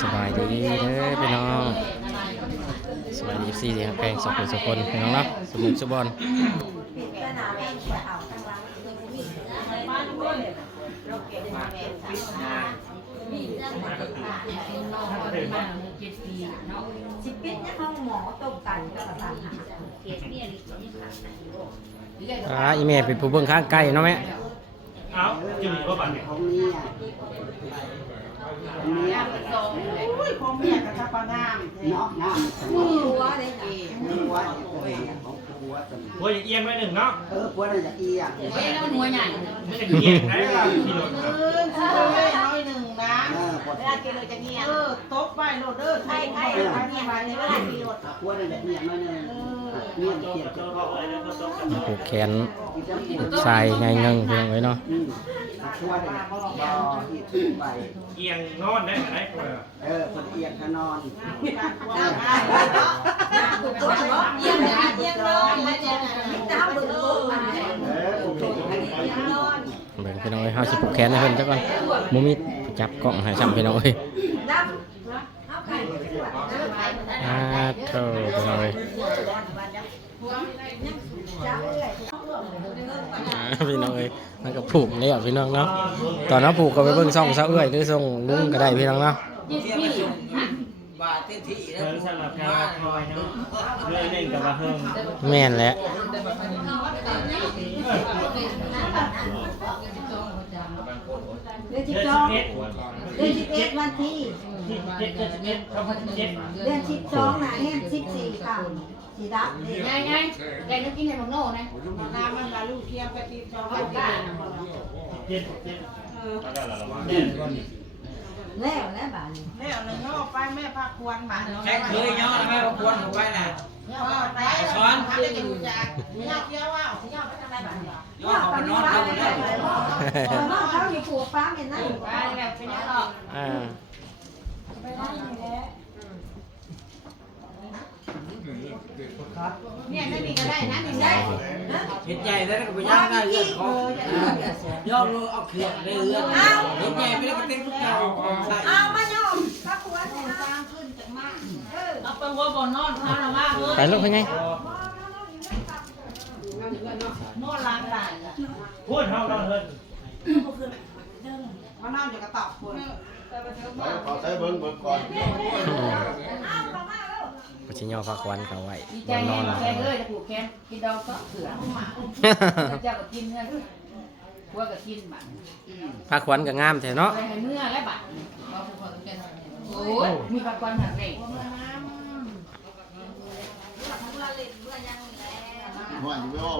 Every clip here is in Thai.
สบายดีเด้อพี่น้องสบายดีสี่แพงสุขสุขคนพี่น้องเนาะสมุนสุบอลอีเมลเป็นผู้เบิ่งข้างไกลเนาะแม่เอาจะมีว่าบัตรเนี่ยของเมียของเมียกับทับปลางามเนาะงามหัวเลยจ้ะหัวของหัวจะ หัวอย่างเอียงไว้หนึ่งเนาะหัวน่าจะเอียงแล้วมันหัวใหญ่ไม่จะเอียงไหนเวลาขี่รถครับน้อยหนึ่งนะเวลากินเราจะเงียบตบไปโรดเดอร์ใช่ใช่เงียบไปเวลากินรถหัวน่าจะเอียงน้อยหนึ่งเงียบเกียบผูกแขนใส่ไงเงิงเพียงไว้เนาะหัวน่าจะที่ไปเอียงนอนได้ไหมคนคนเอียงขนอนเอียงนอนแล้วเนี่ยตาบึ้งเบิ่งพี่น้องเฮาสิผูกแขนให้เพิ่นจักก่อนบ่มีจับกล้องให้ซ้ำพี่น้องเอ้ยโธ่พี่น้องเอ้ยพี่น้องเอ้ยมันก็ผูกแล้วพี่น้องเนาะตอนนั้นผูกก็ไปเบิ่งซ่องซะเอ้ยหรือส่งลุงก็ได้พี่น้องเนาะบาเต็มที่เพิ่มสำหรับการคอยเนาะเรื่องเล่นกับว่าเพิ่มแม่นแหละเดือน11วันที่17เขา17เดือน12น่ะเนี่ย14ค่ะสีดำนี่ไงไงแกจะกินให้มังโน่นะน้ำมันละลูกเทียมไป12วันได้แล้วบ้านแล้วเลยย่อไปแม่พาควรบ้านแค่เคยย่อแม่พาควรผมไปนะย่อไปช้อนทำได้อยู่จากย่อเที่ยวว่าย่อไปทำอะไรบ้านย่อไปนอนเขาเลยนอนเขาอยู่ผัวฟ้าเห็นนั่นไปแบบเป็นยังหรอกไปนั่งอยู่แล้วเนี่ยนั่นนี่ก็ได้นะนี่ได้ เห็นใจแล้วก็ไปย่างได้เลือดคอย่อรู้เอาเขียดเลือดเห็นใจไม่ได้ก็เต้นทุกอย่างเอามาย่อพระควรเนี่ยตามขึ้นจากมาเอาไปหัวบนนอนพาเรามากเลยไปลูกเป็นไงนอนล้างได้พูดเท่านั้นเลยมานอนอยู่กระตอกคนขอใช้เบิ้งก่อนก็สิย่อฝากวันเขาไว้ดีใจแน่ดีใจเลยจะผูกแขนกินดอกก็เสือเจ้าก็กินเงินพวกก็กินบัตรฝากวันก็งามแท้เนาะไปให้เมื่อและบัตรโอ้ยมีฝากวันหักเลยโ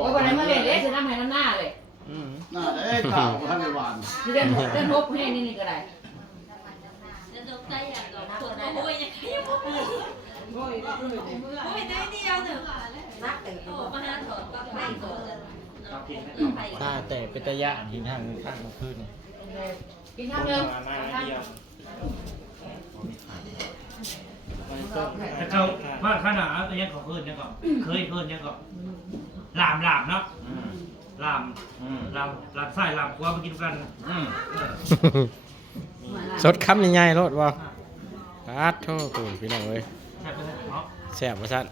อ้ยวันไหนมาเล่นเล่นจะนั่งให้หน้าเลยน่าได้ข่าวท่านในวันเล่นฮบให้นี่ก็ได้ถ้าแต่เป็นตะยะหินทางข้างขึ้นกินข้าวเดิมแต่เขาว่าขนาดตัวยังเขาเพิ่นยังก็เคยเพิ่นยังก็ลามเนาะลามใส่ลามกลัวมากินกันสดคำใหญ่ๆรถบ่อาโธ่คุณพี่น้องเอ้ยแซ่บว่าซั่น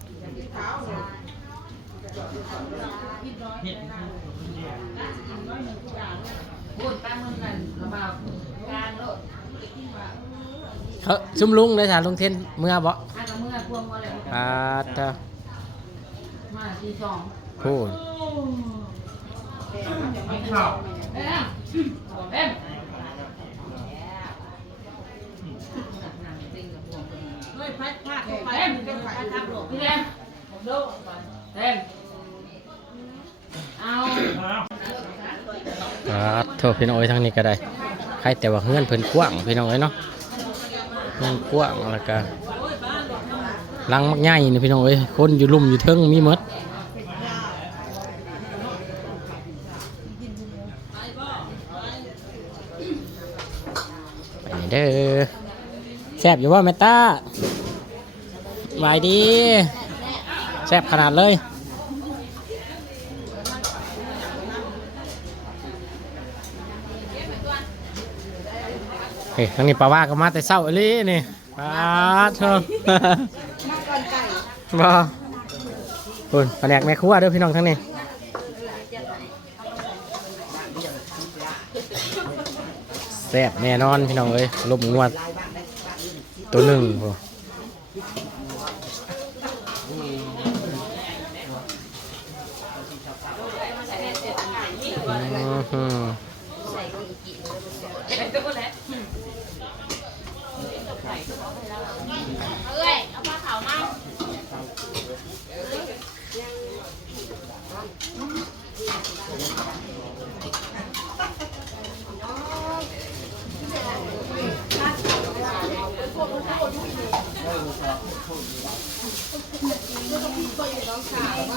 พูดตามมึงนั่นระบาดการโลดเขาซุ่มลุงได้สารลุงเทนเมื่อบ่ถ้ากับเมื่อพวงมาเลยเท่ามาที่2พูดข้าวเอ็มเฮ้ยพัดผ้าเอ็มเป็นพัดทับหลบพี่เอ็มดูเอ็มเอาโทษพี่น้องเอ้ยทางนี้ก็ได้ใครแต่ว่าเฮือนเพิ่นกว้างพี่น้องเอ้ยเนาะเฮือนกว้างแล้วก็ลังมักใหญ่นี่พี่น้องเอ้ยคนอยู่ลุ่มอยู่เทิงมีหมดไปนี่เด้อแซ่บอยู่ว่าแม่ต้าสบายดีแซ่บขนาดเลย เฮ้ยทางนี้ปลาว่าก็มาแต่เช้าอีหลีนี่ปลาเถอะบ่คุณแผนกแม่ครัวเด้อพี่น้องทั้งนี้แซ่บแน่นอนพี่น้องเอ้ยลมงวดตัวหนึ่งโอ้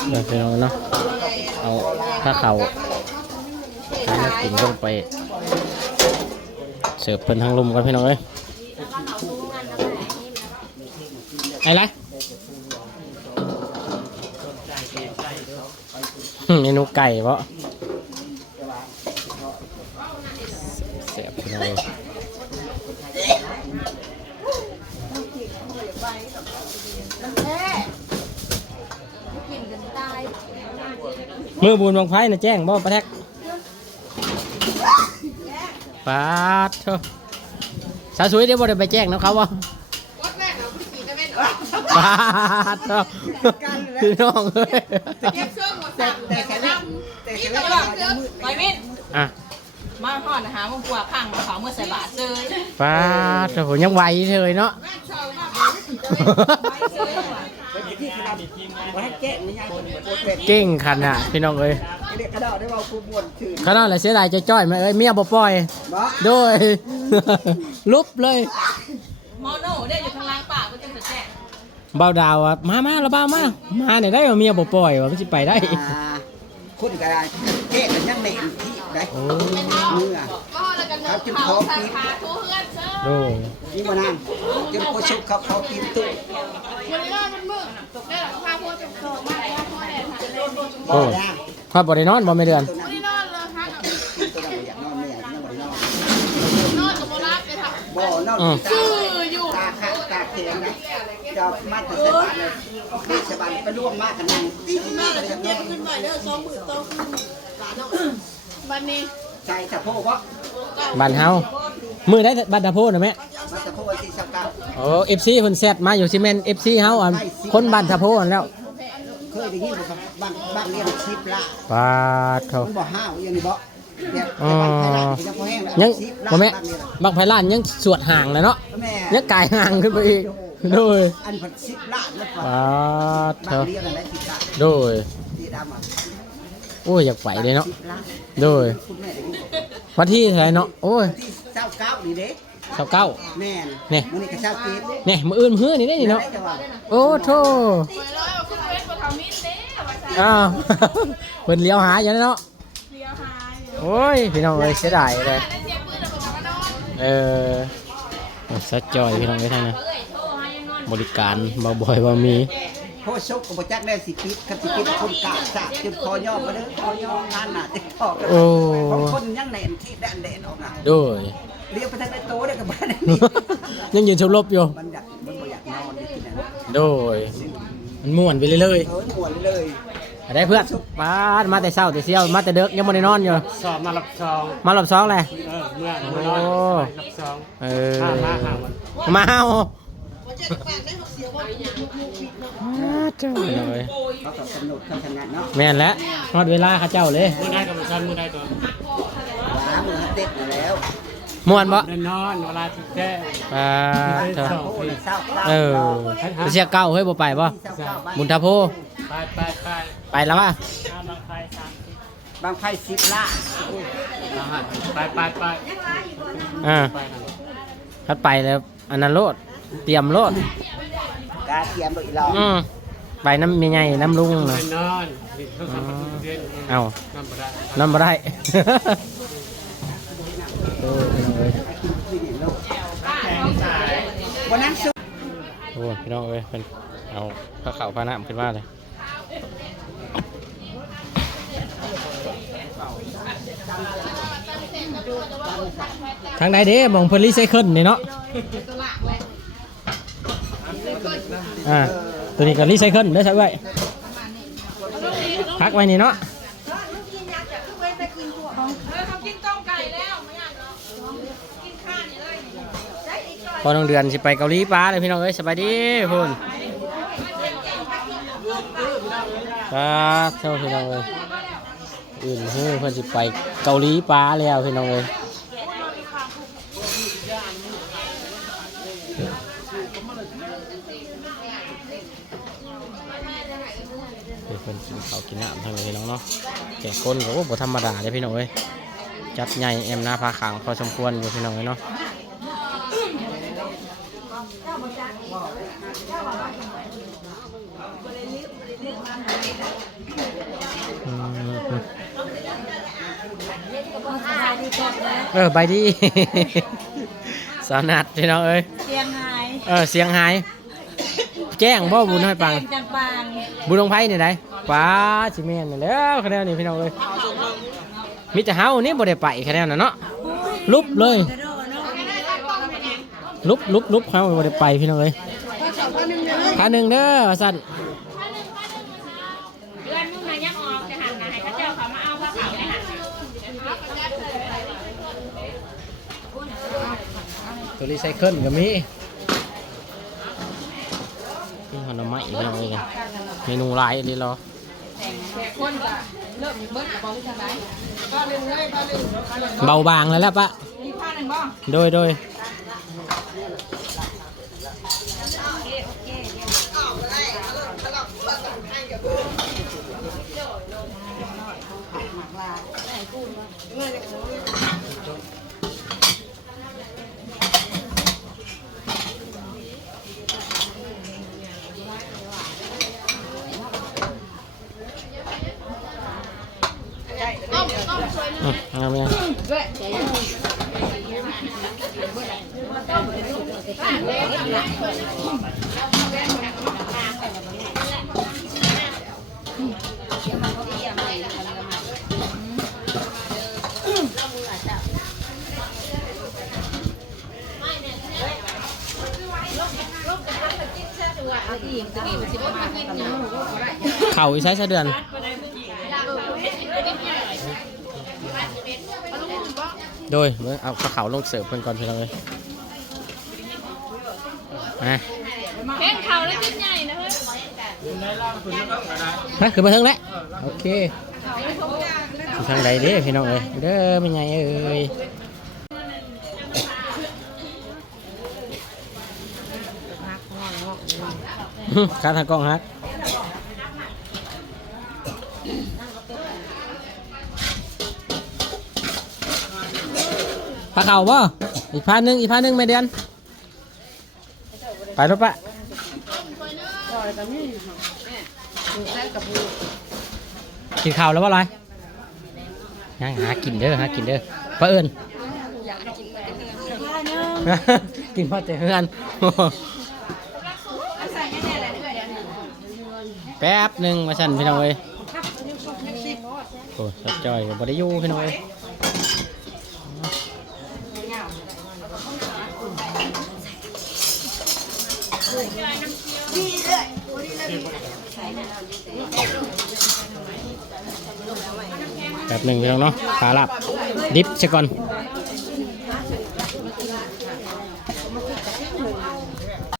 เดี๋ยวพี่น้องเนาะเอาถ้าเขาถ้ากินลงไปเสิร์ฟเป็นทางลมกันพี่น้องเอ้ยอะไรเมนูไก่เพราะเสียบพี่น้องเอ้ยมือบุญบังไพ่นะแจ้งบ่ประแทกปาดเถอะสาวสวยเดี๋ยวบ่ได้ไปแจ้งนะเขาบ่ปาดเถอะพี่น้องเอ้ย แต่แค่นี้แต่แค่นี้ ไปมิน อ่ะ มาห่อนนะคะมึงกลัวพังมาเขาเมื่อใส่บาทเลย ปาดเถอะผมยังไหวเลยเนาะ เก่งขันอ่ะพี่น้องเอ้ย เด็กกระดาษได้ว่ากูบ่นถือ ขนาดอะไรเสียดายจะจ้อยไหมเอ้ยเมียบ่ปล่อย บ่ โดย ลุบเลย มอโน่ได้อยู่ทางล่างป่าก็จะแจ้ง เบาดาวอ่ะมาแล้วเบามาเนี่ยได้ว่าเมียบ่ปล่อยว่ามันสิไปได้ คุณกระดาษเจ๊กันยังเล่นที่ได้ โอ้ เมื่อ ก็แล้วกันเขาสาขาทุเพื่อนเชิญ โดย นี่มานั่งจนโคชุกเขากินตุ้ วันนี้มันมืดตกได้หรอพาพวกจะโตมาแล้วพ่อแดดหาเลย โอ้ข้าบ่ได้นอนบ่ไม่เดือน ตัวนั้น ไม่นอนเลยฮะ ตัวนั้นอยากนอนไม่อยากนอนบ่ได้นอน นอนกับโบราณไปท บ่นอนตาขาตาเทียงนะจะมาแต่สบายเลยนี่สบายไปร่วมมากกันนั่งที่มากกันยังนอน ำบันนี้ ใจสะโพกวะ บ้านเฮามือได้บ้านตะโพนะแม่ มาสะโพกที่สะเก้า โอ้ FC เพิ่นแซดมาอยู่ซีเมนต์ FC เฮาอ่ะคนบ้านตะโพนั่นแล้ว เคยได้ยินบ่ครับบ้านเรียนชิปละ ปาดเขา มันบ่ห้าวอย่างนี้บ่เนี่ย อ๋อ บ้านไทยร้านยังพอแห้งแล้ว ยัง ชิปละ บ่แม่ บ้านนี้ล่ะ บักไผล้านยังสวดห่างเลยเนาะ แม่ ยังกายห่างขึ้นไปอีกโดย อันผัดชิปละแล้วก็ ปาด บ้า เถ น อะ เรียนอะไรชิปละ โดย สีดำอ่ะ โอ้ยอยากไปเลยเนาะ ชิปละ โดย คุณแม่ได้ยินบ่ วันที่เท่าไหร่เนาะโอ้ย ที่เจ้าเก้านี่เด้ 29 แม่น นี่ มื้อนี้ก็เจ้าเก็บ เนี่ยมืออื่นมือนี่ได้นี่เนาะ ได้จังหวะ โอ้โธ่ ไปร้อยเอาขึ้นเวทมาทำมินเด้ว่าใส่ อ้าว เพิ่นเลี้ยวหาอย่างนั้นเนาะ เลี้ยวหาย โอ้ยพี่น้องเอ้ยเสียดายเลย แล้วเจ็บปืนแล้วบอกว่านอน เออสัดจอยพี่น้องเอ้ยท่านนะ เอ้ยโทรหายังนอน บริการบ่บ่อยบ่มี โพชกก็บ่จักได้สิปิดคันสิปิดคนกะสะจนคอย่อมาเด้อคอย่องานหน้าติดคอกัน โอ้ บางคนยังแน่นที่แดนออกน่ะ โดย เรียกไปทางในโต๊ะได้กับบ้านนี่ ยังยืนชมรบอยู่ มันอยากมันบ่อยากนอนได้กินนะ โดย มันม่วนไปเรื่อย ม่วนเลย ๆได้เพื่อนป้าดมาแต่เช้าแต่เช้ามาแต่เด็กยังบ่ได้นอนอยู่ สอบมารับซอง มารอบสองเลย เมื่อ โอ้ รับซอง เออ มาหาวัน มาเอาเจ้าเลย เขาก็กำหนดเขาทำงานเนาะ แม่นแล้วฮอดเวลาเขาเจ้าเลย มือได้กับมือชันมือได้ก่อน ล้างมือเด็ดอยู่แล้ว ม่วนบ่ เดินนอนเวลาที่แจ้ ป้าดเถอะ โอ้ยเศร้า เออไปเสียเก้าเฮ้ยบ่ไปบ่ เศร้าบ้าน บุญทาโพ ไปไปไป ไปแล้วป่ะ บางไฟสาม บางไพ่10ล้าน ไปไปไป อ่า ไปนั่น ถ้าไปแล้วอันนั้นโลดเตรียมโลด กาเทียมบ่อีหลอก ไปน้ำมีไงน้ำลุง เดิ นะ นนอนดิโทรศัพท์เดิน เอา น้ำบ่ได้ น้ำบ่ได้โอ้ยพี่น้องเอ้ย นี่นี่ลูก แข็งสาย วันนั้นสุด โอ้ยพี่น้องเอ้ยเป็นเอาผ้าขาวผ้าหน้าขึ้นมาเลย ทางใดเด้มองเพิ่นรีไซเคิลนี่เนาะตัวนี้ก็รีไซเคิลได้ใช่ไหมพักไว้นี่เนาะพอน้องเดือนสิไปเกาหลีป้าเลยพี่น้องเอ้ยสบายดีพุ่นครับเท่าพี่น้องเอ้ยอื่นเฮ้ยเพื่อนสิไปเกาหลีป้าแล้วพี่น้องเอ้ยเพื่อนกินข้าวกินน้ำทางนี้พี่น้องเนาะแก่คนก็บ่ธรรมดาเลยพี่น้องเอ้ยจัดใหญ่แอมหน้าพาขังพอสมควรอยู่พี่น้องเอ้ยเนาะไปดี สานัดพี่น้องเอ้ยเสียงหายเสียงหายแจ้งบ่บุญให้ปังบุญลงไพ่นี่ได้ป้าชิเมนนี่แล้วคะแนนนี่พี่น้องเอ้ยมิจะเฮานี่บ่ได้ไปคะแนนน่ะเนาะลุบเลยลุบเฮาบ่ได้ไปพี่น้องเอ้ยขาหนึ่งเด้อสั่นตัวรีไซเคิลก็มีนี่หอมไม้พี่น้องเอ้ยเมนูหลายเลยเหรอเบาบางแล้วล่ะปะโดยเอาไหมเข่าอีใช้เดือนโดยเอาเขาลงเสิร์ฟเพื่อนก่อนเพื่อนเลยเพ่งเขาแล้วชิ้นใหญ่นะเฮ้ย คือมาถึงแล้วโอเคทางใดเด้พี่น้องเอ้ยเด้อเป็นไงเอ้ยการทางกล้องฮักปลาเข่าป่ะอีกพันหนึ่งไม่เดือนไปรถปะกินข้าวแล้วว่าไรยังหากินเด้อป้าเอิญกินพอแต่เฮือนแป๊บหนึ่งมาสั่นพี่น้องเอ้ยโอ้สับจอยกับบริยูพี่น้องเอ้ยแบบหนึ่งพี่น้องเนาะขาลับดิฟเช็คก่อน